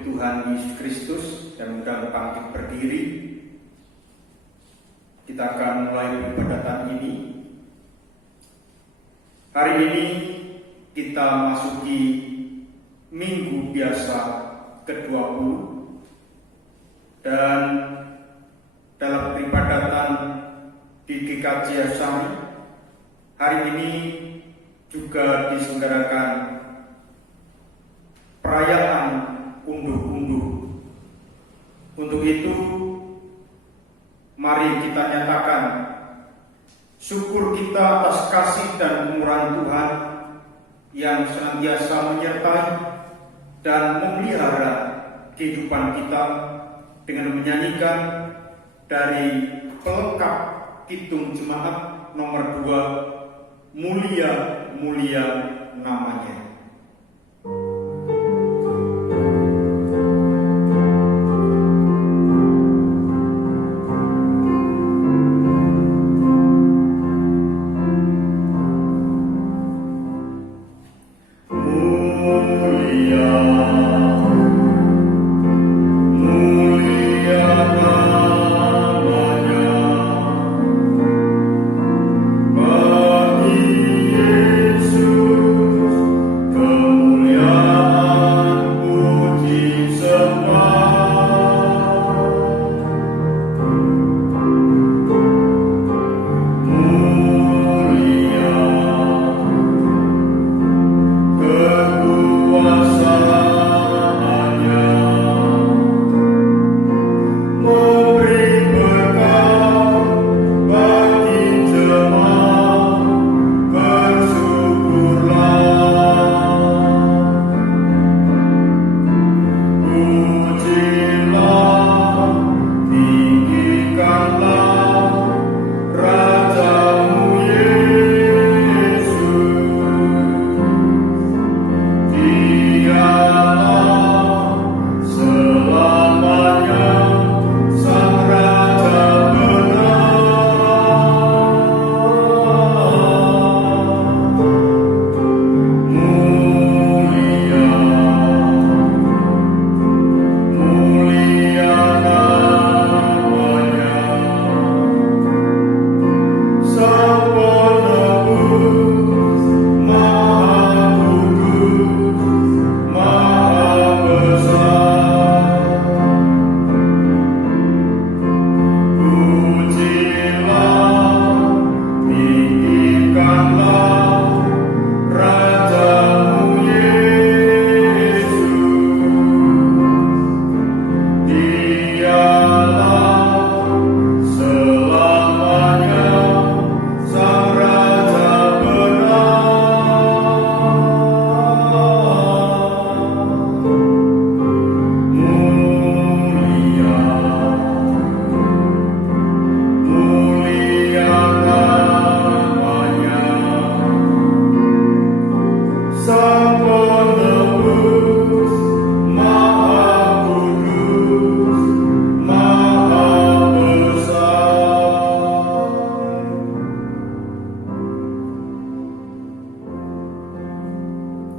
oleh Tuhan Yesus Kristus dan mudah bangkit berdiri. Kita akan mulai peribadatan ini. Hari ini kita masuki Minggu Biasa ke-20 dan dalam peribadatan di GKJ Asari hari ini juga diselenggarakan perayaan unduh-unduh. Untuk itu, mari kita nyatakan syukur kita atas kasih dan kemurahan Tuhan yang senantiasa menyertai dan memelihara kehidupan kita dengan menyanyikan dari pelengkap Kidung Jemaat nomor 2, Mulia Mulia Namanya.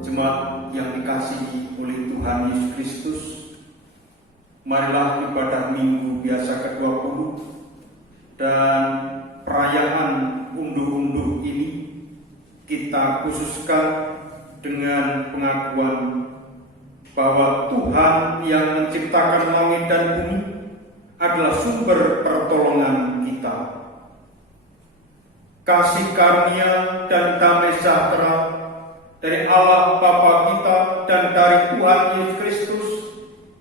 Jemaat yang dikasihi oleh Tuhan Yesus Kristus, marilah ibadah Minggu Biasa ke-20 dan perayaan unduh-unduh ini kita khususkan dengan pengakuan bahwa Tuhan yang menciptakan langit dan bumi adalah sumber pertolongan kita. Kasih karunia dan damai sejahtera dari Allah Bapa kita dan dari Tuhan Yesus Kristus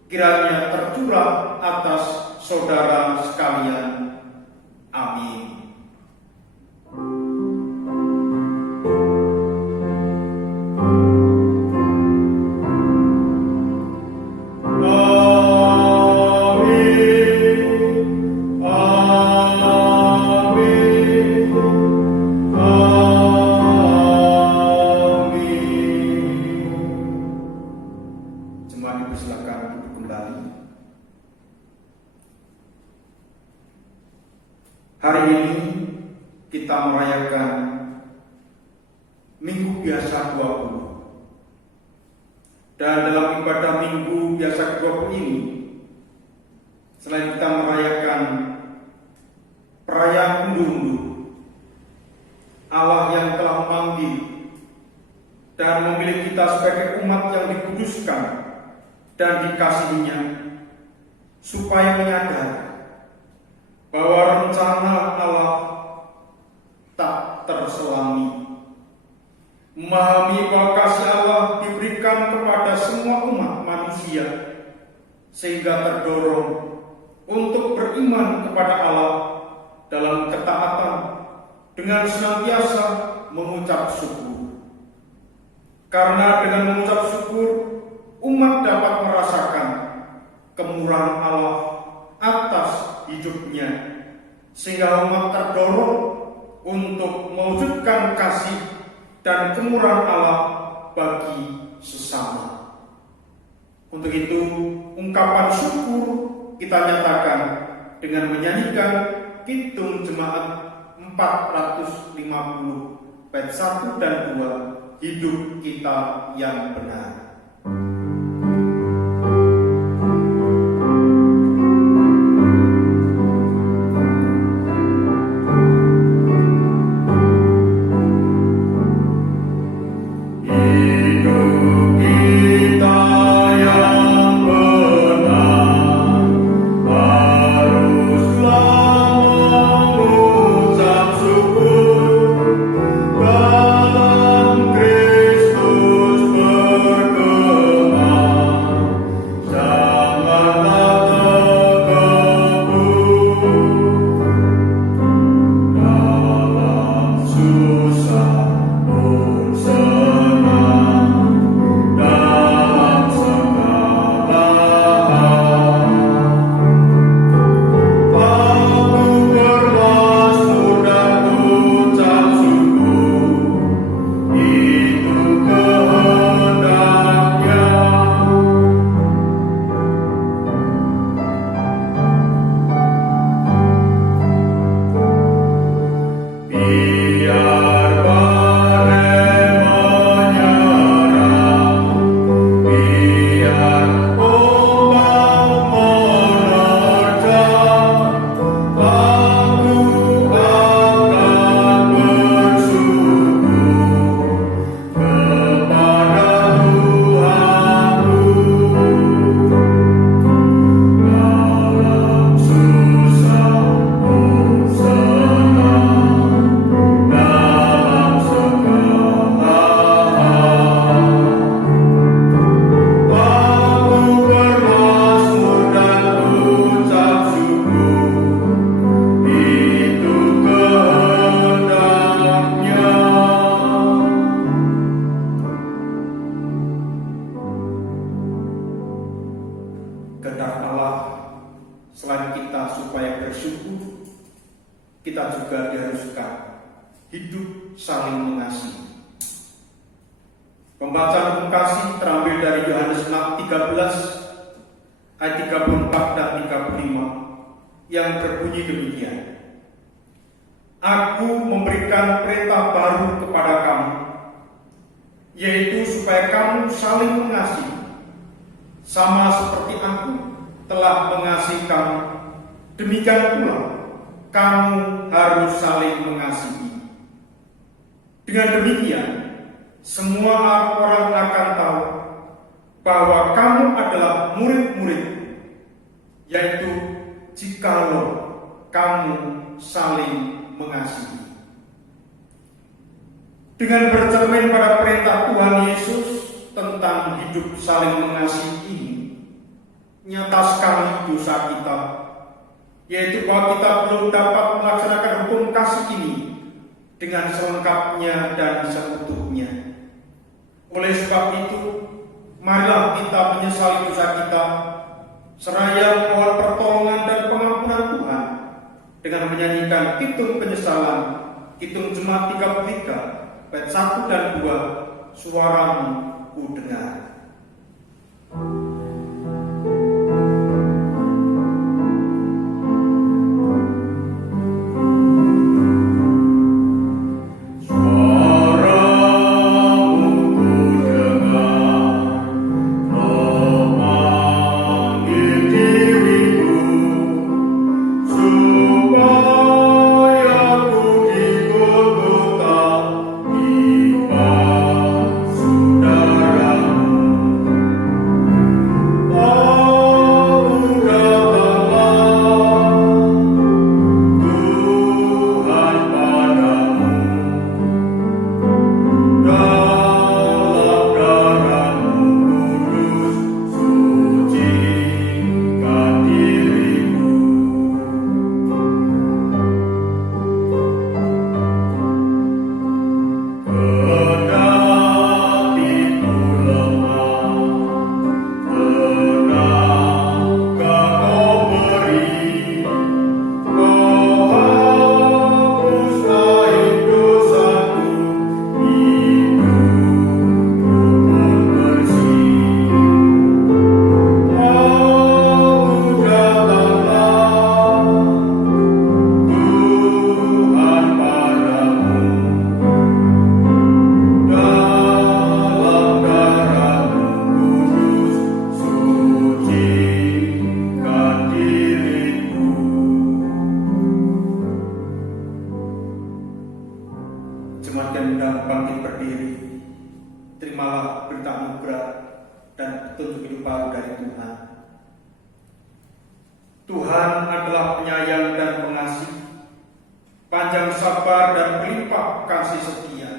kiranya tercurah atas saudara sekalian. Amin. Hari ini kita merayakan Minggu Biasa 20. Dan dalam ibadah Minggu biasa ke-20 ini, selain kita merayakan perayaan undur-undur, Allah yang telah memanggil dan memilih kita sebagai umat yang dikuduskan dan dikasihinya, supaya menyadari bahwa rencana Allah tak terselami. Memahami bahwa kasih Allah diberikan kepada semua umat manusia, sehingga terdorong untuk beriman kepada Allah dalam ketaatan dengan senantiasa mengucap syukur. Karena dengan mengucap syukur, umat dapat merasakan kemurahan Allah atas hidupnya, sehingga umat terdorong untuk mewujudkan kasih dan kemurahan Allah bagi sesama. Untuk itu, ungkapan syukur kita nyatakan dengan menyanyikan Kidung Jemaat 450 bait 1 dan 2, Hidup Kita yang Benar. Kehendak Allah selain kita supaya bersyukur, kita juga diharuskan hidup saling mengasihi. Pembacaan hukum kasih terambil dari Yohanes 13 ayat 34 dan 35 yang berbunyi demikian. Aku memberikan perintah baru kepada kamu, yaitu supaya kamu saling mengasihi, sama seperti aku telah mengasihi kamu, demikian pula kamu harus saling mengasihi. Dengan demikian, semua orang akan tahu bahwa kamu adalah murid-murid, yaitu jikalau kamu saling mengasihi. Dengan bercermin pada perintah Tuhan Yesus tentang hidup saling mengasihi ini, nyata sekali dosa kita, yaitu bahwa kita belum dapat melaksanakan hukum kasih ini dengan selengkapnya dan seutuhnya. Oleh sebab itu, marilah kita menyesali dosa kita, seraya mohon pertolongan dan pengampunan Tuhan dengan menyanyikan Kidung Penyesalan, Kidung Jemaat 33 bait 1 dan 2, Suaramu ku dengar. Suaramu ku dengar, Tuhan adalah penyayang dan pengasih, panjang sabar dan melimpah kasih setia.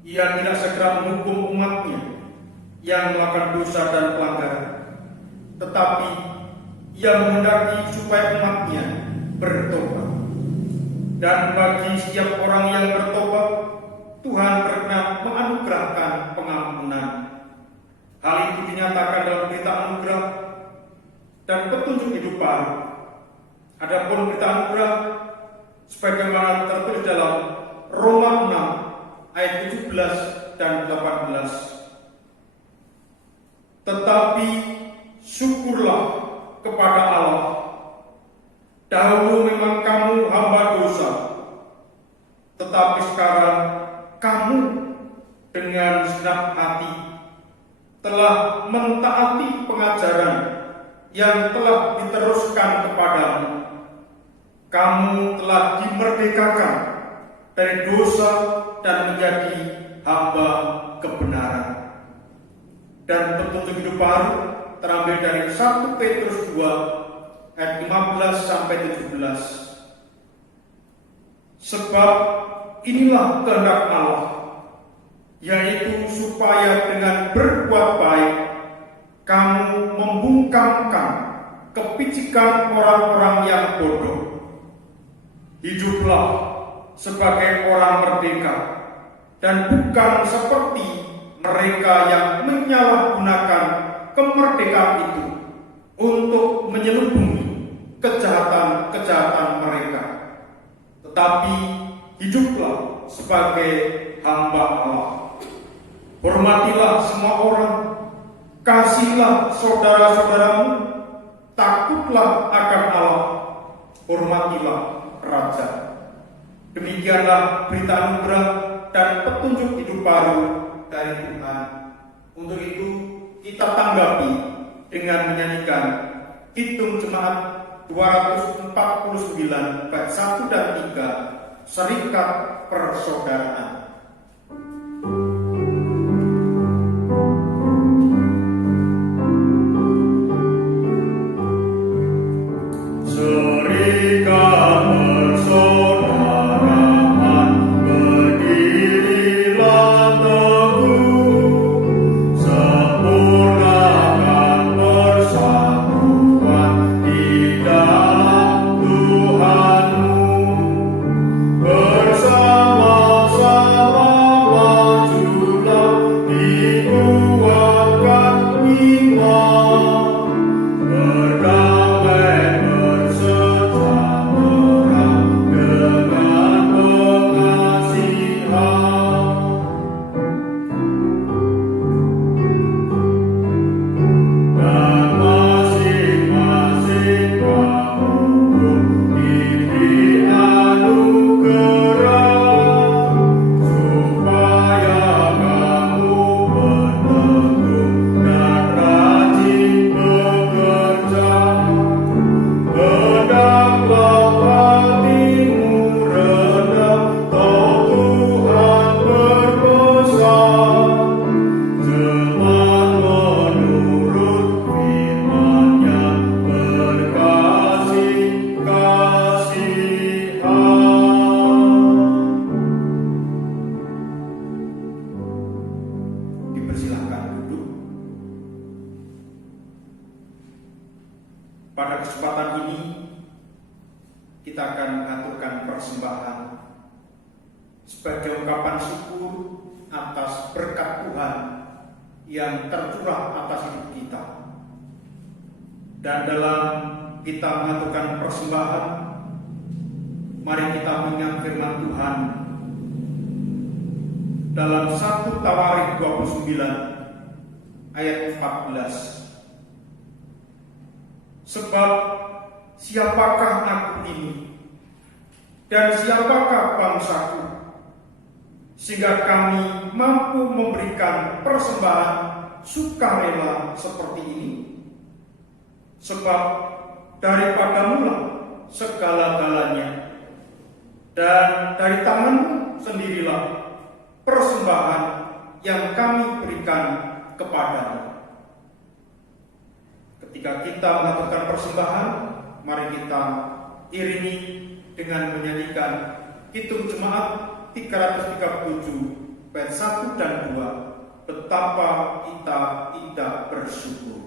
Ia tidak segera menghukum umatnya yang melakukan dosa dan pelanggaran, tetapi ia menghendaki supaya umatnya bertobat. Dan bagi setiap orang yang bertobat, Tuhan berkenan menganugerahkan pengampunan. Hal itu dinyatakan dalam berita anugerah dan petunjuk hidup baru. Adapun berita anugerah sebagaimana tertulis dalam Roma 6 ayat 17 dan 18. Tetapi syukurlah kepada Allah. Dahulu memang kamu hamba dosa, tetapi sekarang kamu dengan segenap hati telah mentaati pengajaran yang telah diteruskan kepadamu. Kamu telah dimerdekakan dari dosa dan menjadi hamba kebenaran. Dan petunjuk hidup baru terambil dari 1 Petrus 2 ayat 15 sampai 17. Sebab inilah kehendak Allah, yaitu supaya dengan berbuat baik kamu membungkamkan kepicikan orang-orang yang bodoh. Hiduplah sebagai orang merdeka dan bukan seperti mereka yang menyalahgunakan kemerdekaan itu untuk menyelubungi kejahatan-kejahatan mereka. Tetapi hiduplah sebagai hamba Allah. Hormatilah semua orang, kasihilah saudara-saudaramu, takutlah akan Allah, hormatilah Raja. Demikianlah berita anugerah dan petunjuk hidup baru dari Tuhan. Untuk itu kita tanggapi dengan menyanyikan Kidung Jemaat 249 bait 1 dan 3, Serikat Persaudaraan. Pada kesempatan ini kita akan mengaturkan persembahan sebagai ungkapan syukur atas berkat Tuhan yang tercurah atas hidup kita. Dan dalam kita mengaturkan persembahan, mari kita mengingat firman Tuhan dalam 1 Tawarik 29 ayat 14. Sebab siapakah aku ini dan siapakah bangsaku, sehingga kami mampu memberikan persembahan sukarela seperti ini? Sebab daripadamu segala-galanya, dan dari tanganmu sendirilah persembahan yang kami berikan kepadamu. Ketika kita melakukan persembahan, mari kita iringi dengan menyanyikan Kidung Jemaat 337 bait 1 dan 2. Betapa kita tidak bersyukur.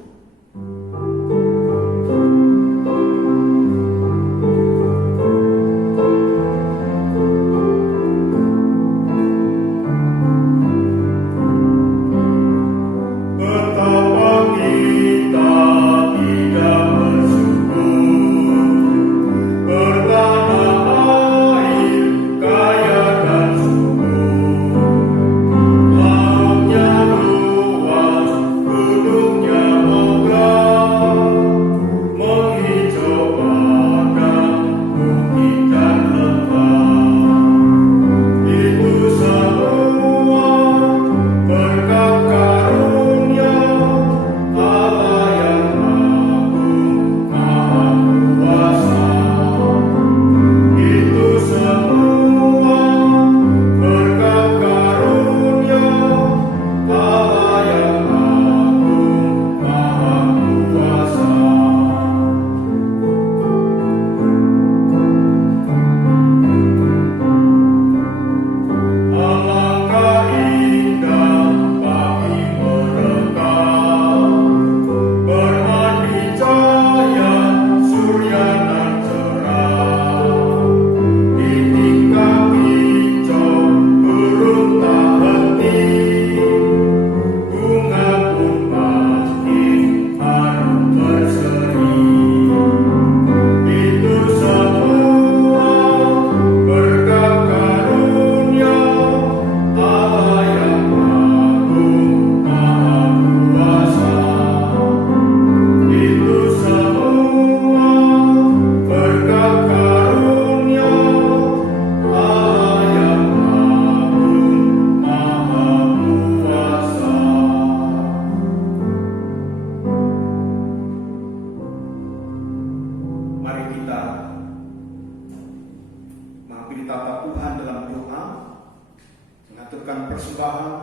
Persembahan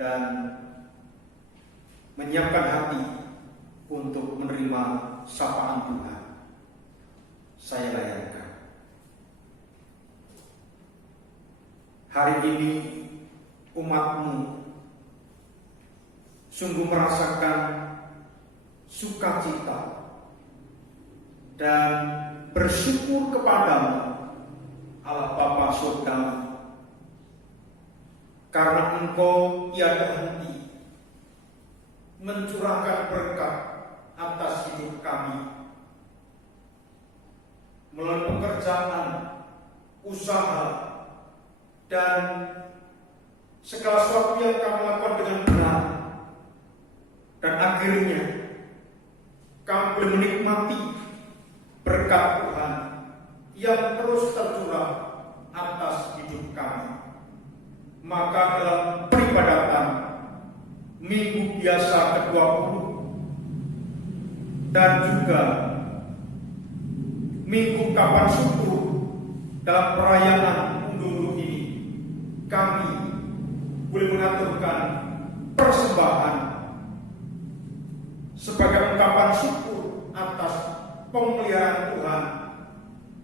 dan menyiapkan hati untuk menerima sapaan Tuhan. Saya layankan. Hari ini umatmu sungguh merasakan sukacita dan bersyukur kepadamu Allah Bapa Surgawi, karena Engkau tiada henti mencurahkan berkat atas hidup kami melalui pekerjaan, usaha, dan segala sesuatu yang kami lakukan dengan benar, dan akhirnya kami boleh menikmati berkat Tuhan yang terus tercurah atas hidup kami. Maka dalam peribadatan Minggu Biasa ke-20 dan juga Minggu Kapan Syukur dalam perayaan undur ini, kami boleh mengaturkan persembahan sebagai ungkapan syukur atas pemeliharaan Tuhan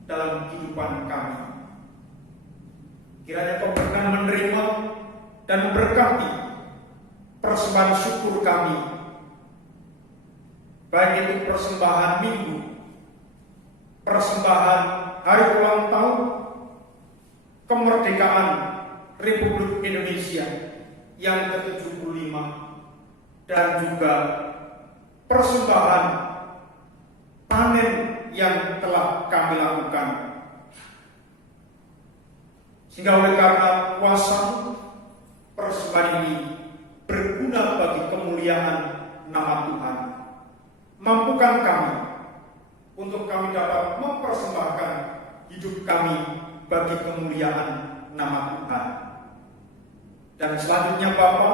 dalam kehidupan kami. Kiranya Kau berkenan menerima dan memberkati persembahan syukur kami, baik itu persembahan Minggu, persembahan hari ulang tahun kemerdekaan Republik Indonesia yang ke-75, dan juga persembahan panen yang telah kami lakukan. Sehingga oleh karena kuasa persembahan ini berguna bagi kemuliaan nama Tuhan, mampukan kami untuk kami dapat mempersembahkan hidup kami bagi kemuliaan nama Tuhan. Dan selanjutnya Bapa,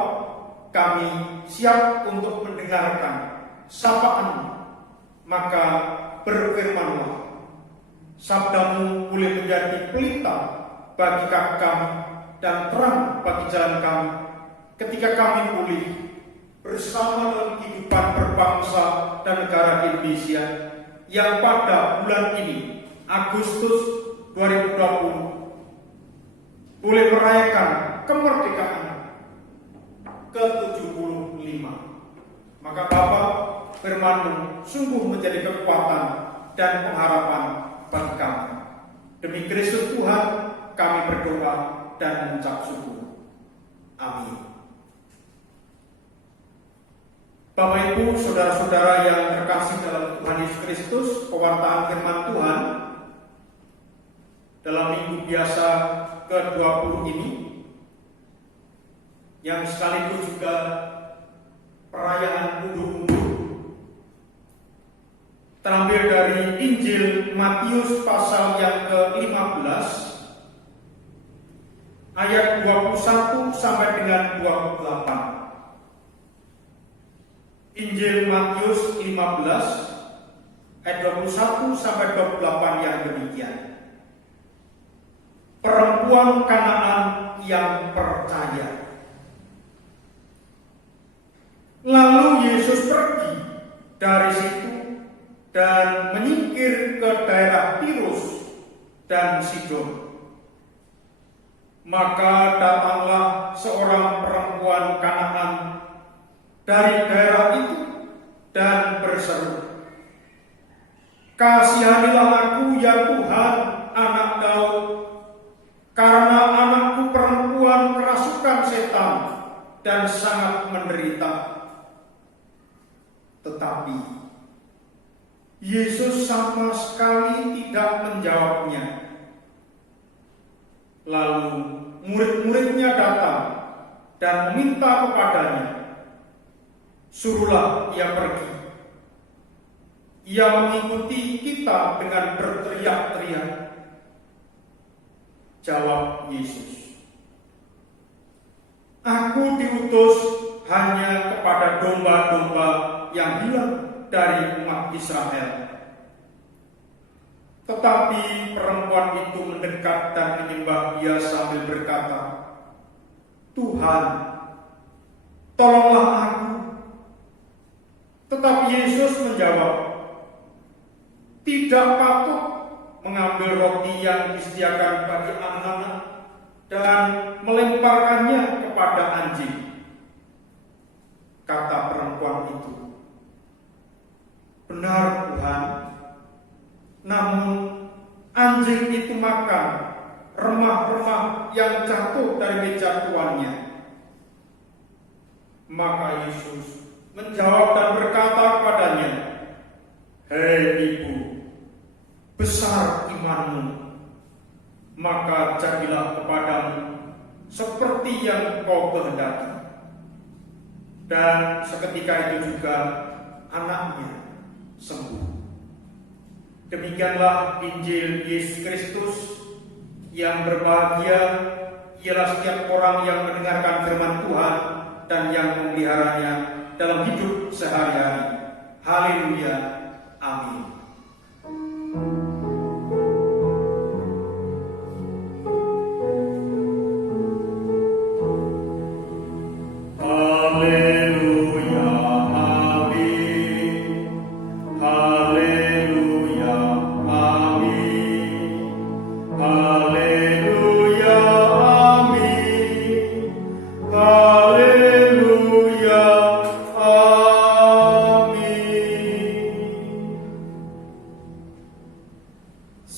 kami siap untuk mendengarkan sapaan, maka berfirmanlah, sabdamu boleh menjadi pelita bagi kaki kami dan terang bagi jalan kami, ketika kami pulih bersama dalam kehidupan berbangsa dan negara Indonesia yang pada bulan ini, Agustus 2020, boleh merayakan kemerdekaan ke-75. Maka Bapak firman-Mu sungguh menjadi kekuatan dan pengharapan bagi kami. Demi Kristus Tuhan kami berdoa dan mengucap syukur. Amin. Bapak Ibu, saudara-saudara yang terkasih dalam Tuhan Yesus Kristus, pewartaan firman Tuhan dalam minggu biasa ke-20 ini, yang sekaligus juga perayaan undur-undur, terambil dari Injil Matius pasal yang ke-15 ayat 21 sampai dengan 28. Injil Matius 15 ayat 21 sampai 28 yang demikian. Perempuan Kanaan yang percaya. Lalu Yesus pergi dari situ dan menyingkir ke daerah Tirus dan Sidon. Maka datanglah seorang perempuan Kanaan dari daerah itu dan berseru, "Kasihanilah aku ya Tuhan, anak Daud, karena anakku perempuan kerasukan setan dan sangat menderita." Tetapi Yesus sama sekali tidak menjawabnya. Lalu murid-muridnya datang dan meminta kepadanya, "Suruhlah ia pergi." Ia mengikuti kita dengan berteriak-teriak. Jawab Yesus, "Aku diutus hanya kepada domba-domba yang hilang dari umat Israel." Tetapi perempuan itu mendekat dan menyembah Dia sambil berkata, "Tuhan, tolonglah aku." Tetapi Yesus menjawab, "Tidak patut mengambil roti yang disediakan bagi anak-anak dan melemparkannya kepada anjing." Kata perempuan itu, "Benar Tuhan, namun anjing itu makan remah-remah yang jatuh dari meja tuannya." Maka Yesus menjawab dan berkata kepadanya, "Hei ibu, besar imanmu, maka jadilah kepadamu seperti yang kau kehendaki." Dan seketika itu juga anaknya sembuh. Demikianlah Injil Yesus Kristus. Yang berbahagia ialah setiap orang yang mendengarkan firman Tuhan dan yang memeliharanya dalam hidup sehari-hari. Haleluya. Amin.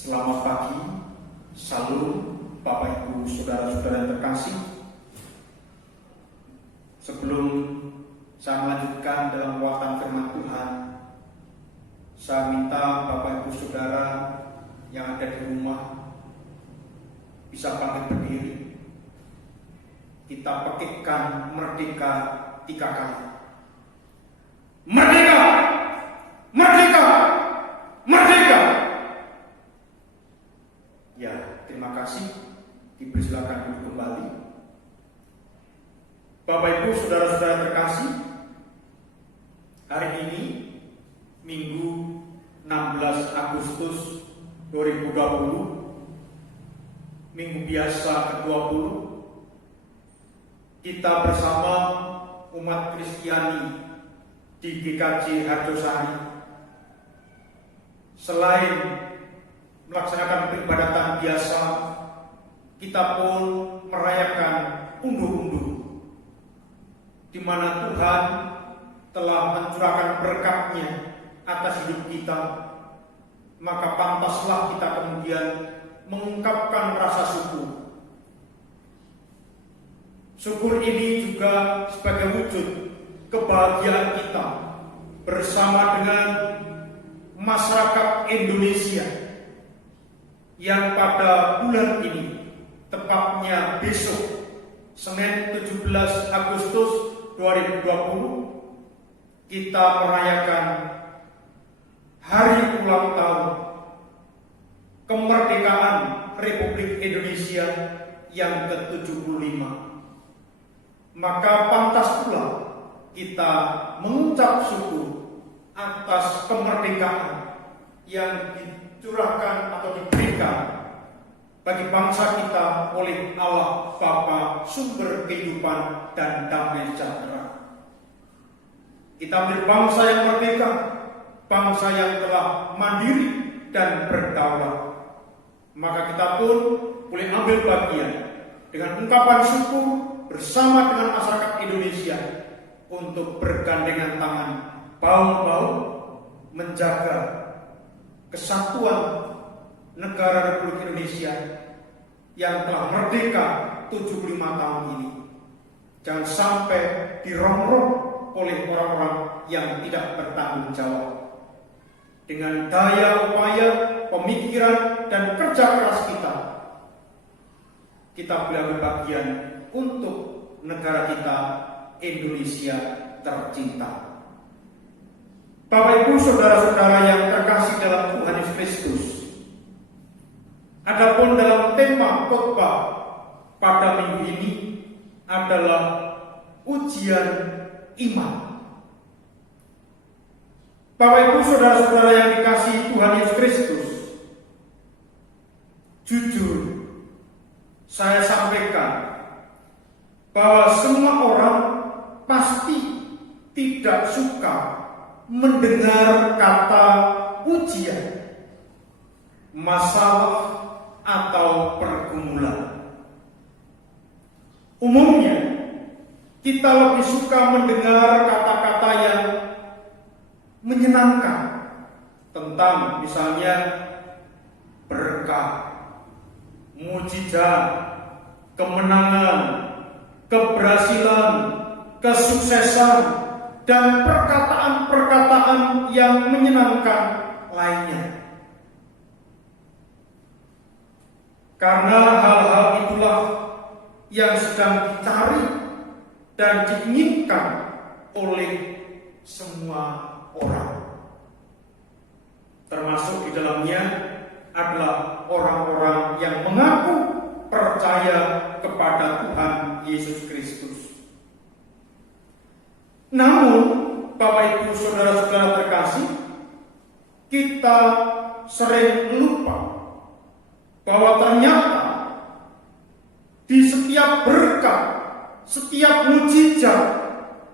Selamat pagi, salam Bapak Ibu saudara-saudara yang terkasih. Sebelum saya melanjutkan dalam pewartaan firman Tuhan, saya minta Bapak Ibu saudara yang ada di rumah bisa bangkit berdiri. Kita petikkan merdeka 3 kali. Merdeka! Merdeka! Merdeka! Ya, terima kasih. Dipersilakan duduk kembali. Bapak Ibu saudara-saudara terkasih, hari ini Minggu 16 Agustus 2020, Minggu biasa ke-20, kita bersama umat Kristiani di GKJ Harjosari, selain melaksanakan peribadatan biasa, kita pun merayakan unduh-unduh, di mana Tuhan telah mencurahkan berkat-Nya atas hidup kita. Maka pantaslah kita kemudian mengungkapkan rasa syukur. Syukur ini juga sebagai wujud kebahagiaan kita bersama dengan masyarakat Indonesia yang pada bulan ini, tepatnya besok Senin 17 Agustus 2020, kita merayakan hari ulang tahun kemerdekaan Republik Indonesia yang ke-75. Maka pantas pula kita mengucap syukur atas kemerdekaan yang dicurahkan atau diberikan bagi bangsa kita oleh Allah Bapa, sumber kehidupan dan damai sejahtera. Kita menjadi bangsa yang merdeka, bangsa yang telah mandiri dan berdaulat. Maka kita pun boleh ambil bagian dengan ungkapan syukur bersama dengan masyarakat Indonesia untuk bergandengan tangan bahu-bahu menjaga kesatuan negara Republik Indonesia yang telah merdeka 75 tahun ini. Jangan sampai dirongrong oleh orang-orang yang tidak bertanggung jawab. Dengan daya upaya, pemikiran, dan kerja keras kita boleh bagian untuk negara kita, Indonesia tercinta. Bapak Ibu saudara-saudara yang terkasih dalam Tuhan Yesus Kristus, adapun dalam tema khotbah pada minggu ini adalah ujian iman. Bapak Ibu saudara-saudara yang dikasihi Tuhan Yesus Kristus, jujur saya sampaikan bahwa semua orang pasti tidak suka mendengar kata ujian, masalah, atau pergumulan. Umumnya kita lebih suka mendengar kata-kata yang menyenangkan tentang misalnya berkah, mujizat, kemenangan, keberhasilan, kesuksesan, dan perkataan-perkataan yang menyenangkan lainnya. Karena hal-hal itulah yang sedang dicari dan diinginkan oleh semua orang. Termasuk di dalamnya adalah orang-orang yang mengaku percaya kepada Tuhan Yesus Kristus. Namun, Bapak Ibu saudara-saudara terkasih, kita sering lupa bahwa ternyata di setiap berkat, setiap mujizat,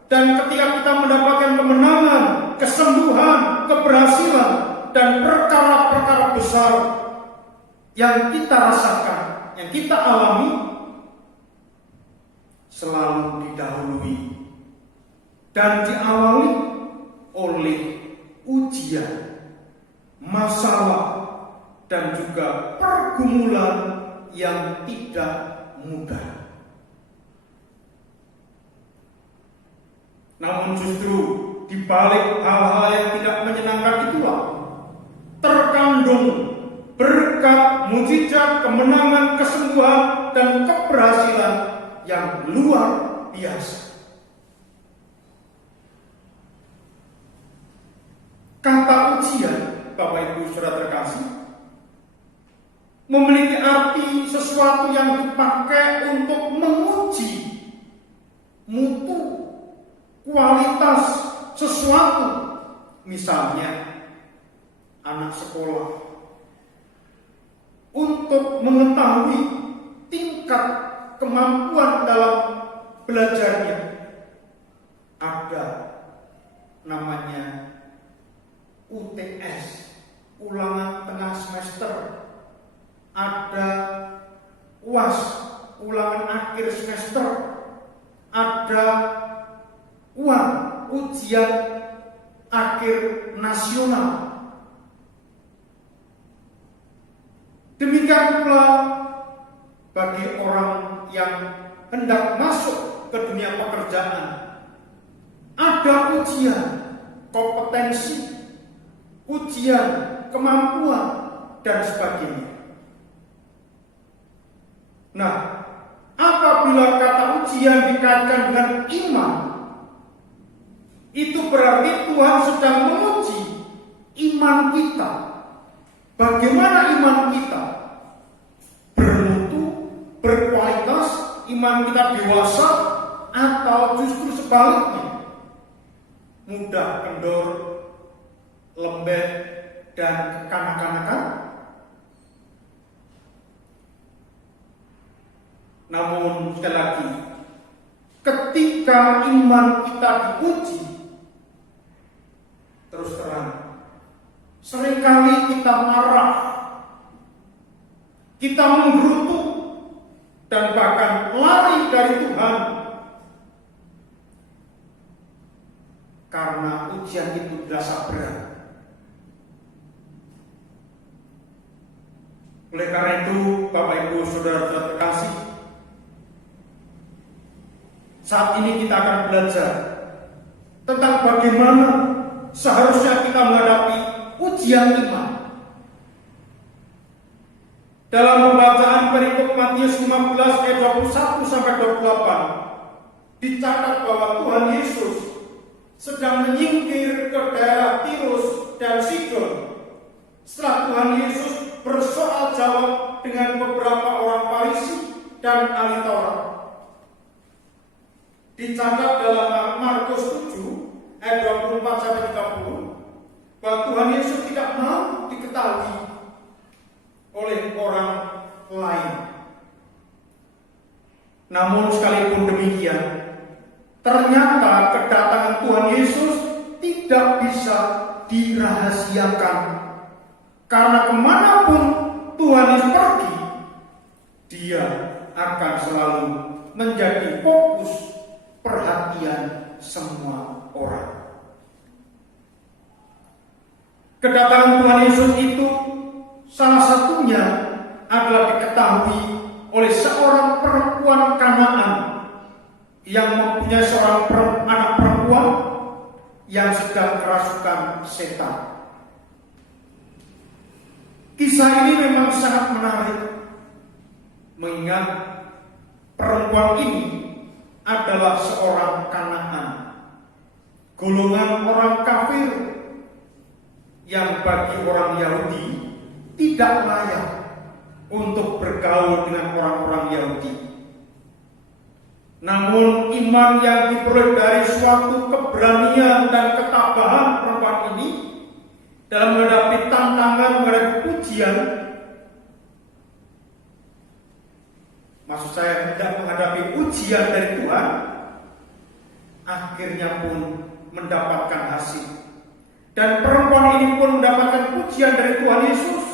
dan ketika kita mendapatkan kemenangan, kesembuhan, keberhasilan, dan perkara-perkara besar yang kita rasakan, yang kita alami, selalu didahului dan diawali oleh ujian, masalah, dan juga pergumulan yang tidak mudah. Namun justru di balik hal-hal yang tidak menyenangkan itulah terkandung berkat, mujizat, kemenangan, kesembuhan, dan keberhasilan yang luar biasa. Kata ujian, Bapak Ibu saudara terkasih, memiliki arti sesuatu yang dipakai untuk menguji mutu, kualitas sesuatu. Misalnya anak sekolah untuk mengetahui tingkat kemampuan dalam belajarnya, ada namanya UTS, ulangan tengah semester, ada UAS, ulangan akhir semester, ada UAN, ujian akhir nasional. Demikian pula bagi orang yang hendak masuk ke dunia pekerjaan, ada ujian kompetensi, ujian kemampuan, dan sebagainya. Nah, apabila kata ujian dikaitkan dengan iman, itu berarti Tuhan sedang menguji iman kita. Bagaimana iman kita? Bermutu, berkualitas, iman kita dewasa, atau justru sebaliknya, mudah kendor, lembek, dan kekanak-kanakan? Namun sekali lagi, ketika iman kita diuji, terus terang, seringkali kita marah, kita menggerutu, dan bahkan lari dari Tuhan karena ujian itu dirasa berat. Oleh karena itu, Bapak Ibu Saudara terkasih, saat ini kita akan belajar tentang bagaimana seharusnya kita menghadapi ujian iman. Dalam pembacaan perikop Matius 15 ayat 21 sampai 28 dicatat bahwa Tuhan Yesus sedang menyingkir ke daerah Tirus dan Sidon setelah Tuhan Yesus bersoal jawab dengan beberapa orang Farisi dan ahli Taurat. Dicatat dalam Markus 7 ayat 24 sampai 30 bahwa Tuhan Yesus tidak mau diketahui oleh orang lain. Namun sekalipun demikian, ternyata kedatangan Tuhan Yesus tidak bisa dirahasiakan, karena kemanapun Tuhan Yesus pergi, Dia akan selalu menjadi fokus perhatian semua orang. Kedatangan Tuhan Yesus itu salah satunya adalah diketahui oleh seorang perempuan Kanaan yang mempunyai seorang anak perempuan yang sedang kerasukan setan. Kisah ini memang sangat menarik, mengingat perempuan ini adalah seorang Kanaan, golongan orang kafir yang bagi orang Yahudi tidak layak untuk bergaul dengan orang-orang Yahudi. Namun iman yang diperoleh dari suatu keberanian dan ketabahan perempuan ini dalam menghadapi tantangan, menghadapi ujian, maksud saya tidak menghadapi ujian dari Tuhan, akhirnya pun mendapatkan hasil. Dan perempuan ini pun mendapatkan pujian dari Tuhan Yesus,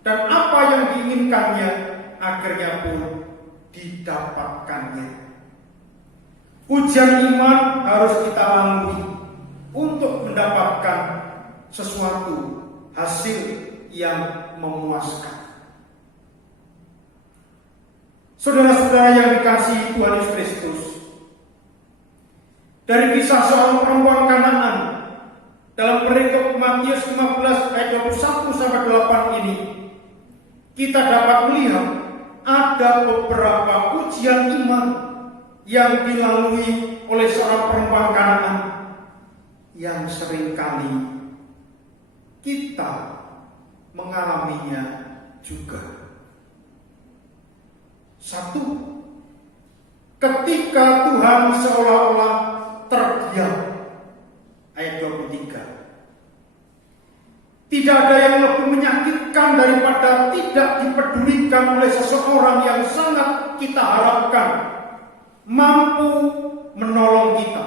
dan apa yang diinginkannya akhirnya pun didapatkannya. Ujian iman harus kita lalui untuk mendapatkan sesuatu hasil yang memuaskan. Saudara-saudara yang dikasihi Tuhan Yesus Kristus, dari kisah seorang perempuan Kanaan dalam perikop Matius 15 ayat 21 sampai 8 ini, kita dapat melihat ada beberapa ujian iman yang dilalui oleh seorang perempuan Kanaan yang seringkali kita mengalaminya juga. Satu, ketika Tuhan seolah-olah terdiam. Ayat 23. Tidak ada yang lebih menyakitkan daripada tidak dipedulikan oleh seseorang yang sangat kita harapkan mampu menolong kita,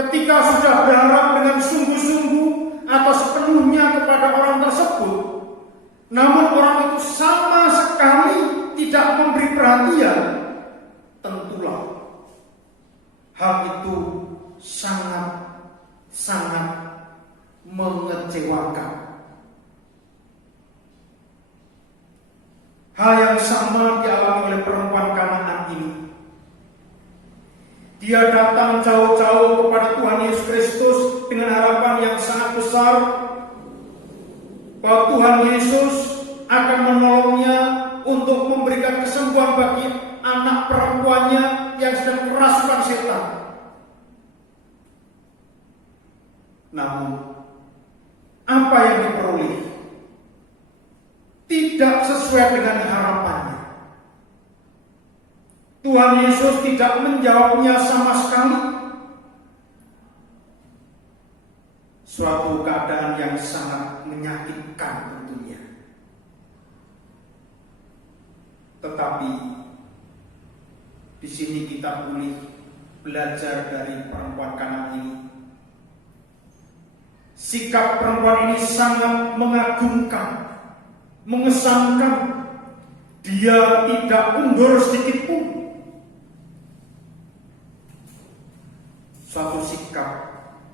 ketika sudah berharap dengan sungguh-sungguh atau sepenuhnya kepada orang tersebut, namun orang itu sama sekali tidak memberi perhatian, tentulah hal itu sangat mengecewakan. Hal yang sama dialami oleh perempuan Kanaan ini. Dia datang jauh-jauh kepada Tuhan Yesus Kristus dengan harapan yang sangat besar bahwa Tuhan Yesus akan menolongnya untuk memberikan kesembuhan bagi anak perempuannya yang sedang kerasukan setan. Namun, apa yang diperoleh tidak sesuai dengan harapannya. Tuhan Yesus tidak menjawabnya sama sekali. Suatu keadaan yang sangat menyakitkan tentunya. Tetapi di sini kita boleh belajar dari perempuan Kanaan ini. Sikap perempuan ini sangat mengagumkan, mengesankan. Dia tidak undur sedikit pun. Suatu sikap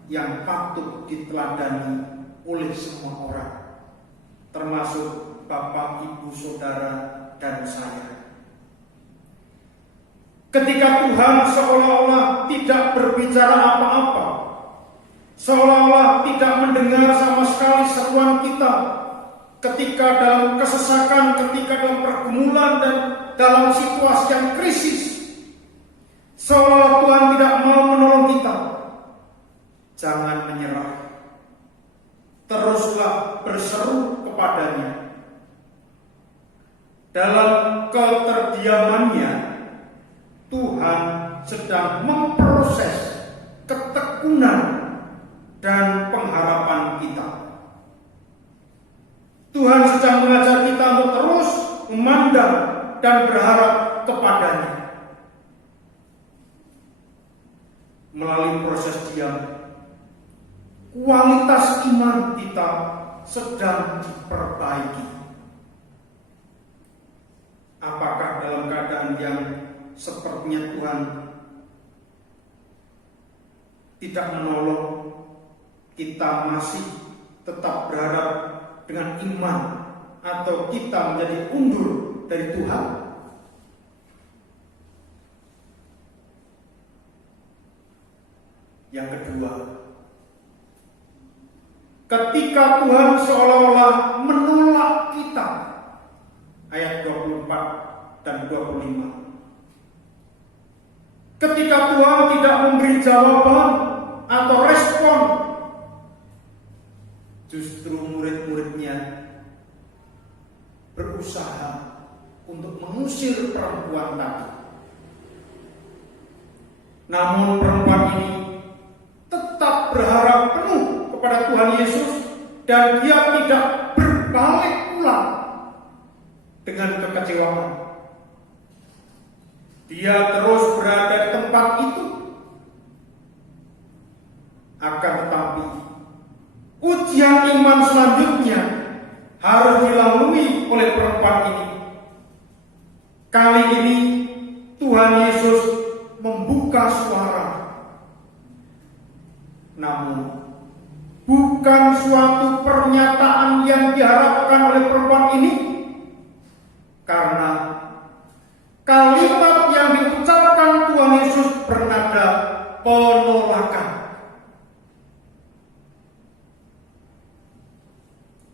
yang patut diteladani oleh semua orang, termasuk bapak, ibu, saudara, dan saya. Ketika Tuhan seolah-olah tidak berbicara apa-apa, seolah-olah tidak mendengar sama sekali seruan kita, ketika dalam kesesakan, ketika dalam pergumulan dan dalam situasi yang krisis, seolah Tuhan tidak mau menolong kita. Jangan menyerah, teruslah berseru kepadanya. Dalam keterdiamannya, Tuhan sedang memproses ketekunan dan pengharapan kita. Tuhan sedang mengajar kita untuk terus memandang dan berharap kepadanya. Melalui proses diam, kualitas iman kita sedang diperbaiki. Apakah dalam keadaan yang sepertinya Tuhan tidak menolong, kita masih tetap berharap dengan iman, atau kita menjadi undur dari Tuhan? Yang kedua, ketika Tuhan seolah-olah menolak kita, ayat 24 dan 25. Ketika Tuhan tidak memberi jawaban atau respon, justru murid-muridnya berusaha untuk mengusir perempuan tadi. Namun perempuan ini tetap berharap penuh kepada Tuhan Yesus, dan dia tidak berbalik pulang dengan kekecewaan. Dia terus berada di tempat itu. Akan tetapi ujian iman selanjutnya harus dilalui oleh perempuan ini. Kali ini Tuhan Yesus membuka suara. Namun bukan suatu pernyataan yang diharapkan oleh perempuan ini, karena kalimat yang diucapkan Tuhan Yesus bernada penolakan.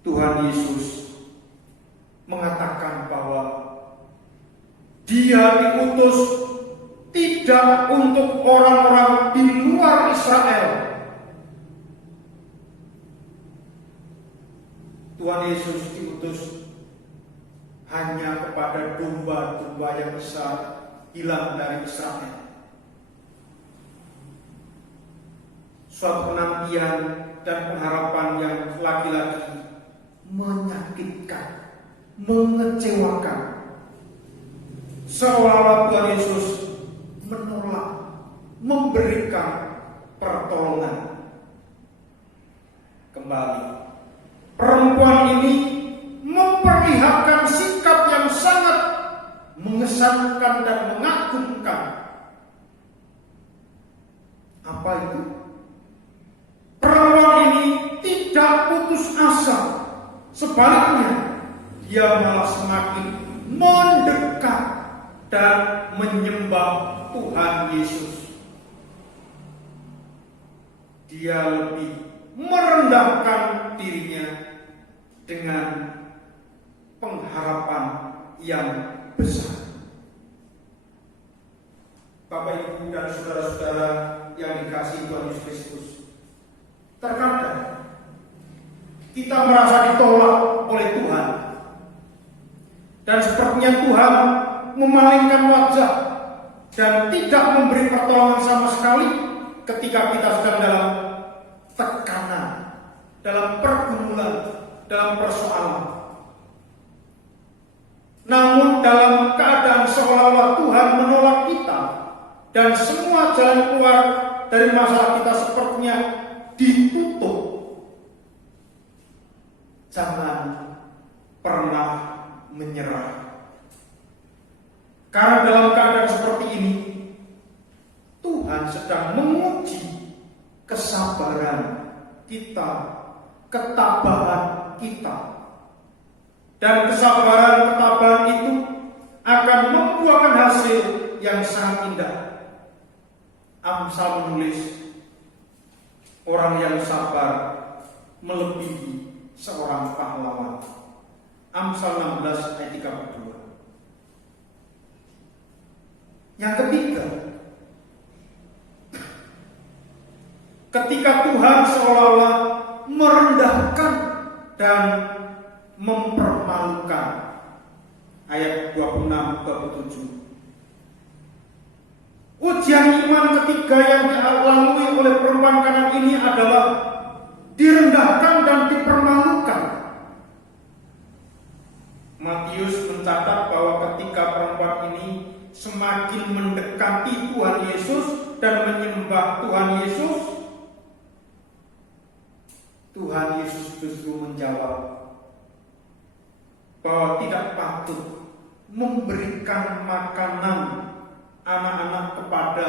Tuhan Yesus mengatakan bahwa Dia diutus tidak untuk orang-orang di luar Israel. Tuhan Yesus diutus hanya kepada domba-domba yang besar hilang dari Israel. Suatu penantian dan pengharapan yang lagi-lagi menyakitkan, mengecewakan. Seolah-olah Tuhan Yesus menolak memberikan pertolongan. Kembali, perempuan ini memperlihatkan sikap yang sangat mengesankan dan mengagumkan. Apa itu? Perempuan ini tidak putus asa. Sebaliknya, dia malah semakin mendekat dan menyembah Tuhan Yesus. Dia lebih merendahkan dirinya dengan pengharapan yang besar. Bapak, Ibu, dan saudara-saudara yang dikasihi Tuhan Yesus Kristus, terkadang kita merasa ditolak oleh Tuhan, dan sepertinya Tuhan memalingkan wajah dan tidak memberi pertolongan sama sekali ketika kita sedang dalam tekanan, dalam pergumulan, dalam persoalan. Namun dalam keadaan seolah-olah Tuhan menolak kita dan semua jalan keluar dari masalah kita sepertinya ditutup, jangan pernah menyerah. Karena dalam keadaan seperti ini, Tuhan sedang menguji kesabaran kita, ketabahan kita. Dan kesabaran, ketabahan itu akan membuahkan hasil yang sangat indah. Amsal menulis, orang yang sabar melebihi seorang pahlawan. Amsal 16 ayat 32. Yang ketiga, ketika Tuhan seolah-olah merendahkan dan mempermalukan. Ayat 26-27. Ujian iman ketiga yang dilalui oleh perempuan Kanaan ini adalah direndahkan dan dipermalukan. Matius mencatat bahwa ketika perempuan ini semakin mendekati Tuhan Yesus dan menyembah Tuhan Yesus, Tuhan Yesus justru menjawab bahwa tidak patut memberikan makanan anak-anak kepada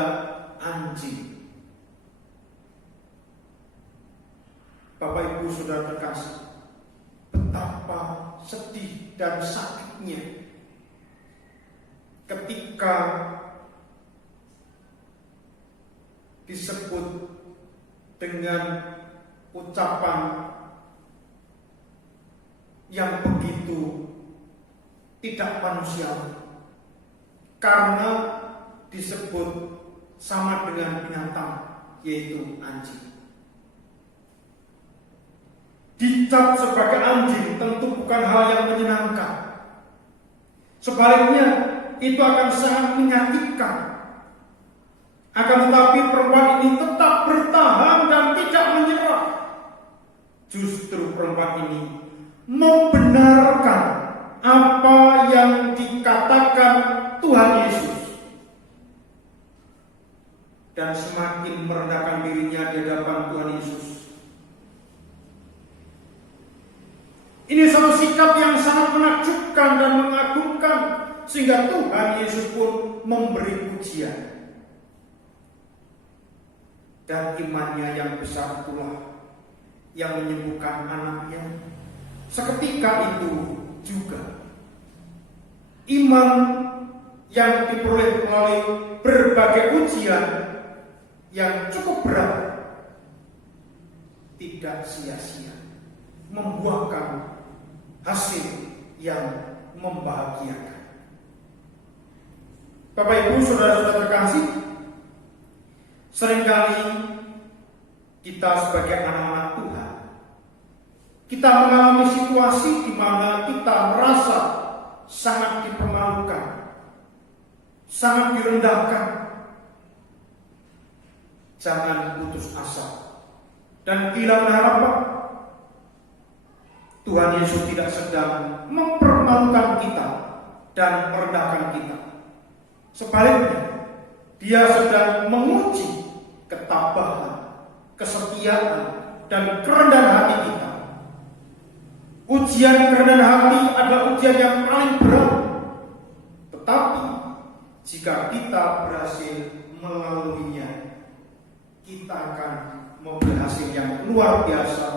anjing. Bapak, Ibu, saudara terkasih, betapa sedih dan sakitnya ketika disebut dengan ucapan yang begitu tidak manusiawi, karena disebut sama dengan binatang, yaitu anjing. Dicap sebagai anjing tentu bukan hal yang menyenangkan. Sebaliknya, itu akan sangat menyakitkan. Akan tetapi perempuan ini tetap bertahan dan tidak menyerah. Justru perempuan ini membenarkan apa yang dikatakan Tuhan Yesus dan semakin merendahkan dirinya di hadapan Tuhan Yesus. Ini satu sikap yang sangat menakjubkan dan mengagumkan, sehingga Tuhan Yesus pun memberi pujian. Dan imannya yang besar itulah yang menyembuhkan anaknya. Seketika itu juga iman yang diperoleh melalui berbagai ujian yang cukup berat tidak sia-sia, membuahkan hasil yang membahagiakan. Bapak, Ibu, saudara-saudara terkasih, seringkali kita sebagai anak-anak Tuhan, kita mengalami situasi di mana kita merasa sangat dipermalukan, sangat direndahkan. Jangan putus asa dan kehilangan harapan. Tuhan Yesus tidak sedang mempermalukan kita dan merendahkan kita. Sebaliknya, Dia sedang menguji ketabahan kesetiaan, dan kerendahan hati kita. Ujian kerendahan hati adalah ujian yang paling berat. Tetapi jika kita berhasil melaluinya, kita akan memperoleh hasil yang luar biasa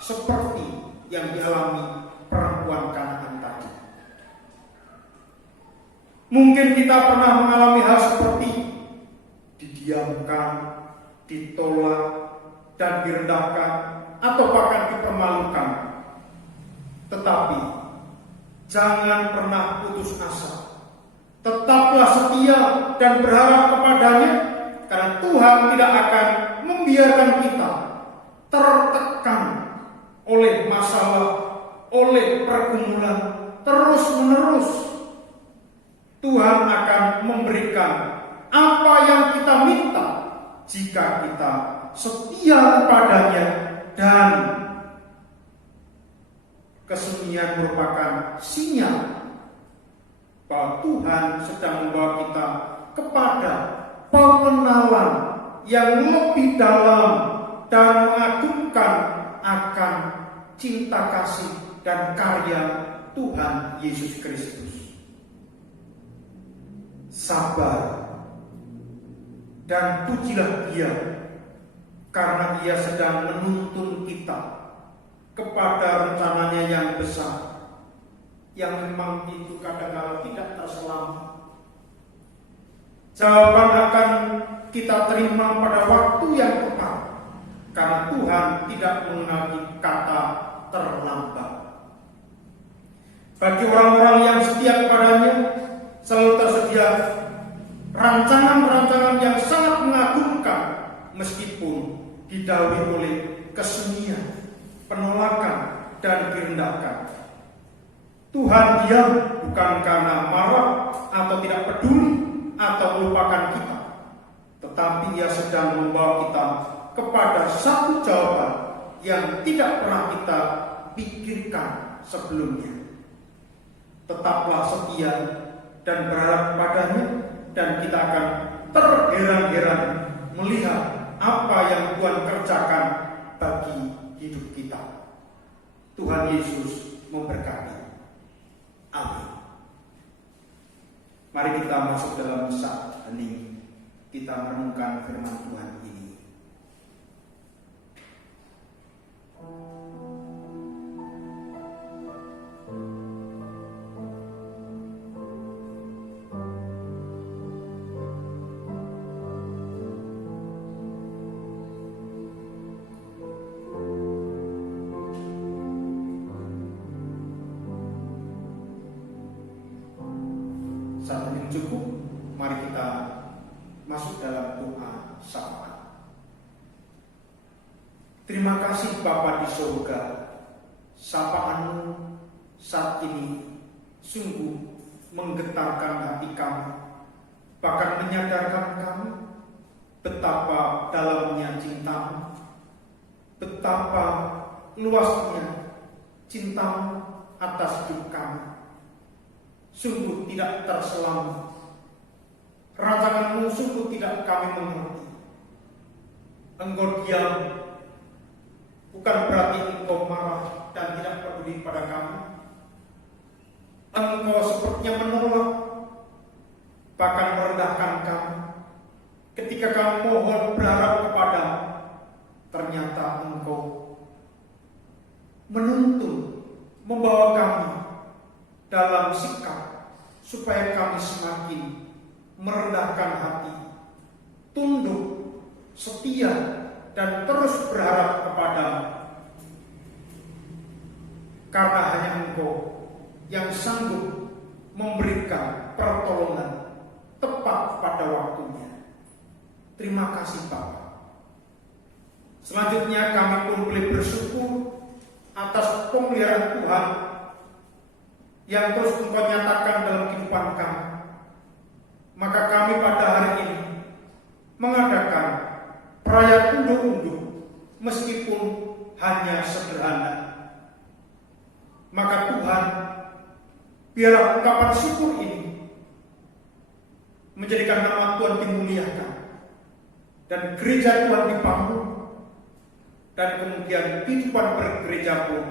seperti yang dialami perempuan Kanaan tadi. Mungkin kita pernah mengalami hal seperti didiamkan, ditolak, dan direndahkan, atau bahkan dipermalukan. Tetapi jangan pernah putus asa. Tetaplah setia dan berharap kepadanya, karena Tuhan tidak akan membiarkan kita tertekan oleh masalah, oleh pergumulan terus-menerus. Tuhan akan memberikan apa yang kita minta jika kita setia kepadanya, dan kesunyian merupakan sinyal bahwa Tuhan sedang membawa kita kepada pengenalan yang lebih dalam dan mengagumkan akan cinta kasih dan karya Tuhan Yesus Kristus. Sabar dan pujilah Dia, karena Dia sedang menuntun kita kepada rencananya yang besar, yang memang itu kadang-kadang tidak terselami. Jawaban akan kita terima pada waktu yang tepat, karena Tuhan tidak mengenali kata terlambat. Bagi orang-orang yang setia kepadanya, selalu tersedia rancangan-rancangan yang sangat mengagumkan, meskipun didahului oleh kesunyian, penolakan, dan direndahkan. Tuhan diam bukan karena marah atau tidak peduli atau melupakan kita, tetapi Dia sedang membawa kita kepada satu jawaban yang tidak pernah kita pikirkan sebelumnya. Tetaplah setia dan berharap padanya, dan kita akan terheran-heran melihat apa yang Tuhan kerjakan bagi hidup kita. Tuhan Yesus memberkati. Amin. Mari kita masuk dalam saat hening. Kita merenungkan firman Tuhan ini. Saat ini cukup, mari kita masuk dalam doa sapaan. Terima kasih Bapa di surga, sapaan-Mu saat ini sungguh menggetarkan hati kami, bahkan menyadarkan kami betapa dalamnya cinta-Mu, betapa luasnya cinta-Mu atas hidup kami. Sungguh tidak terselami. Rancangan-Mu sungguh tidak kami mengerti. Engkau diam bukan berarti Engkau marah dan tidak peduli pada kami. Engkau sepertinya menolak, bahkan merendahkan kami. Ketika kami mohon berharap kepada-Mu, ternyata Engkau menuntun, membawa kami dalam sikap supaya kami semakin merendahkan hati, tunduk, setia, dan terus berharap kepada-Mu. Karena hanya Engkau yang sanggup memberikan pertolongan tepat pada waktunya. Terima kasih Bapa. Selanjutnya kami pun boleh bersyukur atas pemeliharaan Tuhan yang terus Engkau nyatakan dalam kehidupan kami. Maka kami pada hari ini mengadakan perayaan unduh-unduh meskipun hanya sederhana. Maka Tuhan, biarlah ungkapan syukur ini menjadikan nama Tuhan dimuliakan dan gereja Tuhan dibangun dan kemudian kehidupan bergereja pun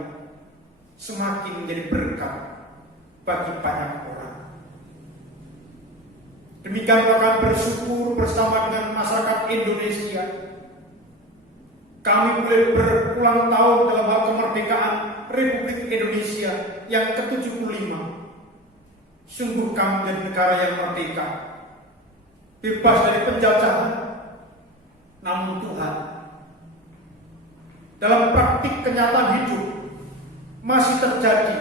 semakin menjadi berkat bagi banyak orang. Demikian kami bersyukur bersama dengan masyarakat Indonesia. Kami boleh berulang tahun dalam hal kemerdekaan Republik Indonesia yang ke-75. Sungguh kami menjadi negara yang merdeka, bebas dari penjajahan. Namun Tuhan, dalam praktik kenyataan hidup masih terjadi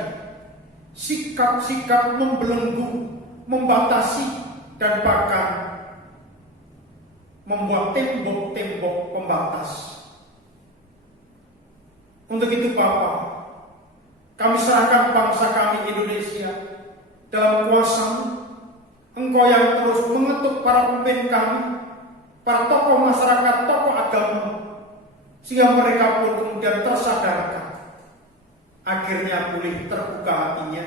sikap-sikap membelenggu, membatasi, dan bahkan membuat tembok-tembok pembatas. Untuk itu Bapa, kami serahkan bangsa kami Indonesia dalam kuasa-Mu. Engkau yang terus mengetuk para pemimpin kami, para tokoh masyarakat, tokoh agama, sehingga mereka pun kemudian tersadarkan. Akhirnya boleh terbuka hatinya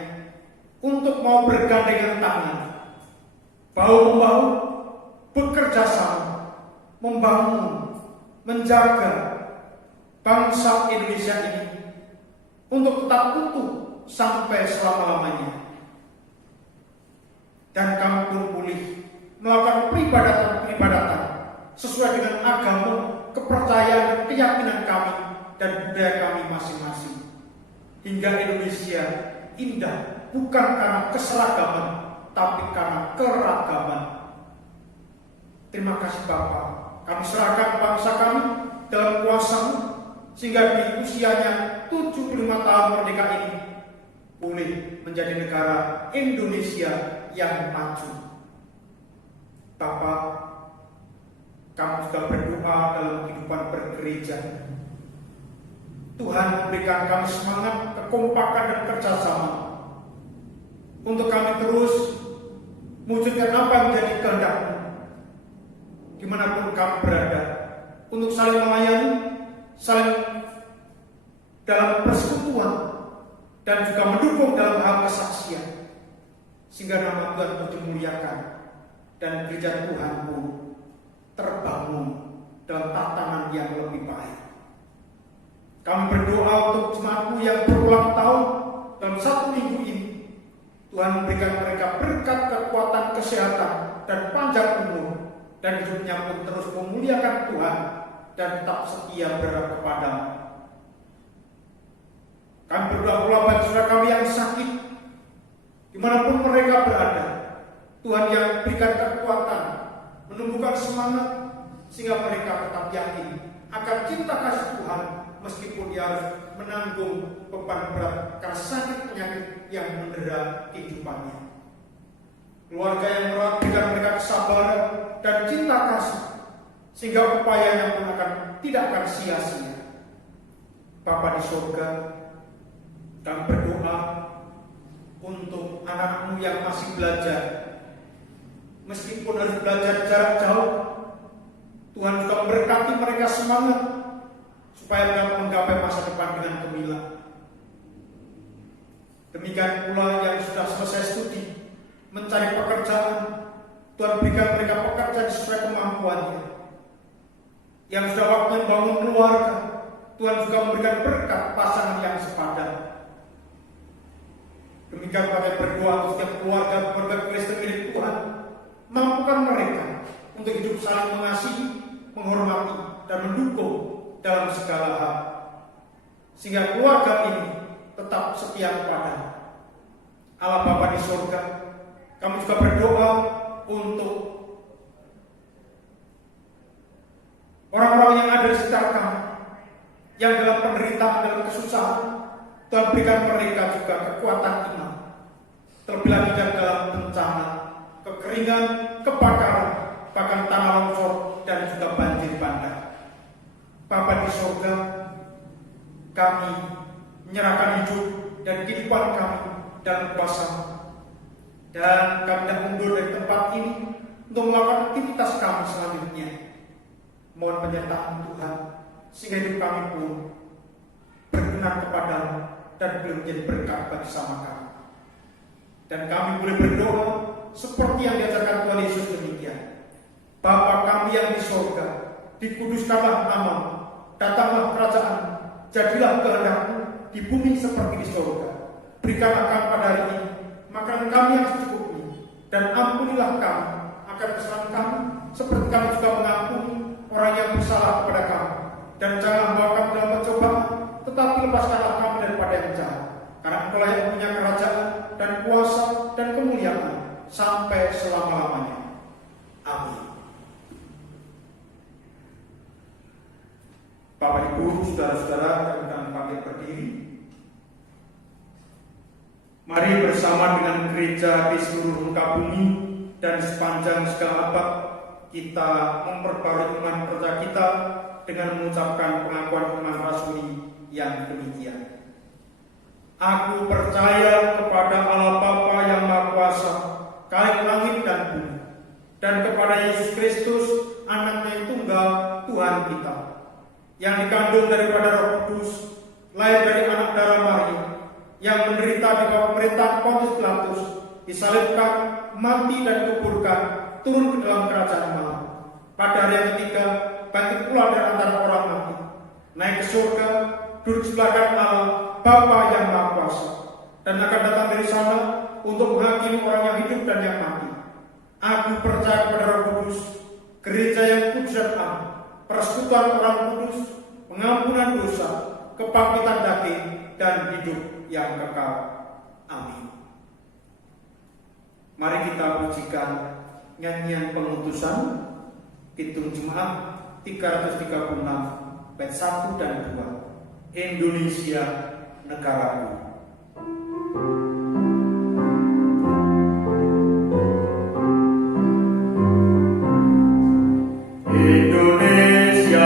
untuk mau bergandengan tangan, bahu-membahu, bekerja sama, membangun, menjaga bangsa Indonesia ini untuk tetap utuh sampai selama-lamanya. Dan kami pun boleh melakukan peribadatan sesuai dengan agama, kepercayaan, dan keyakinan kami dan budaya kami masing-masing. Hingga Indonesia indah bukan karena keseragaman, tapi karena keragaman. Terima kasih Bapak. Kami serahkan bangsa kami dalam kuasa-Mu, sehingga di usianya 75 tahun merdeka ini boleh menjadi negara Indonesia yang maju. Bapak, kami juga berdoa dalam kehidupan bergereja. Tuhan berikan kami semangat, kekompakan, dan kerjasama untuk kami terus mewujudkan apa yang menjadi kehendak-Mu dimanapun kami berada, untuk saling melayani, saling dalam persekutuan, dan juga mendukung dalam hal kesaksian, sehingga nama Tuhan pun dimuliakan dan gereja Tuhan pun terbangun dalam tatanan yang lebih baik. Kami berdoa untuk jemaat-Mu yang berulang tahun dalam 1 minggu ini. Tuhan memberikan mereka berkat, kekuatan, kesehatan, dan panjang umur, dan hidupnya pun terus memuliakan Tuhan dan tetap setia berharap kepada-Mu. Kami berdoa pula bagi saudara kami yang sakit, dimanapun mereka berada. Tuhan yang berikan kekuatan, menumbuhkan semangat, sehingga mereka tetap yakin akan cinta kasih Tuhan, meskipun dia harus menanggung beban berat karena sakit penyakit yang mendera kehidupannya. Keluarga yang merawat berikan mereka kesabaran dan cinta kasih, sehingga upayanya pun tidak akan sia-sia. Bapa di surga, kami berdoa untuk anak-Mu yang masih belajar, meskipun harus belajar jarak jauh. Tuhan juga memberkati mereka semangat supaya mereka menggapai masa depan dengan gemilang. Demikian pula yang sudah selesai studi, mencari pekerjaan, Tuhan berikan mereka pekerjaan sesuai kemampuannya. Yang sudah waktu membangun keluarga, Tuhan juga memberikan berkat pasangan yang sepadan. Demikian kami berdoa untuk setiap keluarga Kristen milik Tuhan, mampukan mereka untuk hidup saling mengasihi, menghormati, dan mendukung dalam segala hal, sehingga keluarga ini tetap setia kepada Allah Bapa di surga. Kami juga berdoa untuk orang-orang yang ada di sekitar kami, yang dalam penderitaan, dalam kesusahan. Tuhan berikan mereka juga kekuatan iman, terlebih lagi dalam bencana, kekeringan, kebakaran, bahkan tanah longsor, dan juga banjir bandang. Bapa di surga, kami menyerahkan hidup dan kehidupan kami dalam kuasa-Mu, dan kami tidak mundur dari tempat ini untuk melakukan aktivitas kami selanjutnya. Mohon penyertaan Tuhan, sehingga hidup kami pun berkenan kepada-Mu dan boleh menjadi berkat bagi sama kami. Dan kami boleh berdoa seperti yang diajarkan Tuhan Yesus demikian: Bapa kami yang di surga, dikuduskanlah nama-Mu, datanglah kerajaan, jadilah kehendak-Mu di bumi seperti di surga. Berikanlah kami pada hari ini makanan kami yang secukupnya, dan ampunilah kami akan kesalahan kami, seperti kami juga mengampuni orang yang bersalah kepada kami. Dan jangan membawa kami dalam pencobaan, tetapi lepaskanlah kami daripada yang jahat. Karena Engkau yang punya kerajaan dan kuasa dan kemuliaan sampai selama-lamanya. Amin. Bapak Ibu, saudara-saudara, kami panggil berdiri. Mari bersama dengan gereja di seluruh muka bumi dan sepanjang segala abad kita memperbarui iman percaya kita dengan mengucapkan pengakuan iman rasuli yang demikian. Aku percaya kepada Allah Bapa yang Maha Kuasa, Kalik langit dan bumi, dan kepada Yesus Kristus, Anaknya yang tunggal, Tuhan kita, yang dikandung daripada Roh Kudus, lahir dari anak darah Maria, yang menderita di bawah pemerintahan Pontius Pilatus, disalibkan, mati dan dikuburkan, turun ke dalam kerajaan maut. Pada hari yang ketiga, bangkit pula dari antara orang mati, naik ke surga, duduk sebelah kanan Allah, Bapa yang Maha Kuasa, dan akan datang dari sana untuk menghakimi orang yang hidup dan yang mati. Aku percaya kepada Roh Kudus, gereja yang kudus dan am, persekutuan orang kudus, pengampunan dosa, kebangkitan daging, dan hidup yang kekal. Amin. Mari kita pujikan nyanyian pengutusan Kidung Jemaat 336 bait 1 dan 2. Indonesia negaraku. Indonesia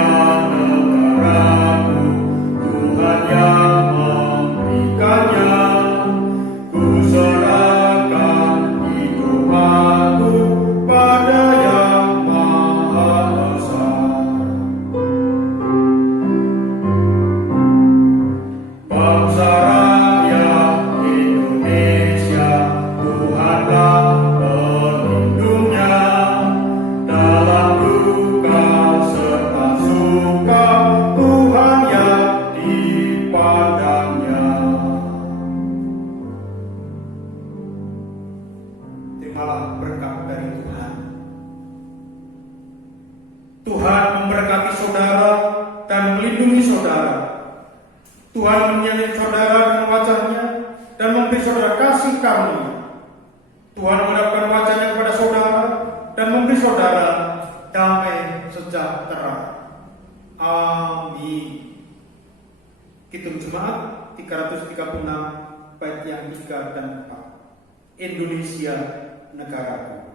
negaraku, Tuhan yang memberikannya. Ku serahkan hidup aku pada Yang Maha Esa. Bangsa rakyat Indonesia, Tuhanlah pelindungnya. Dalam duka serta suka, Tuhan yang dipandangnya. Terimalah berkat dari Tuhan. Tuhan memberkati saudara dan melindungi saudara. Tuhan menyelimuti saudara dengan wajahnya dan memberi saudara kasih karunia. Tuhan menghadapkan wajahnya kepada saudara dan memberi saudara damai sejahtera. Amin. Kidung Jemaat 336 bait yang 3 dan 4. Indonesia negaraku.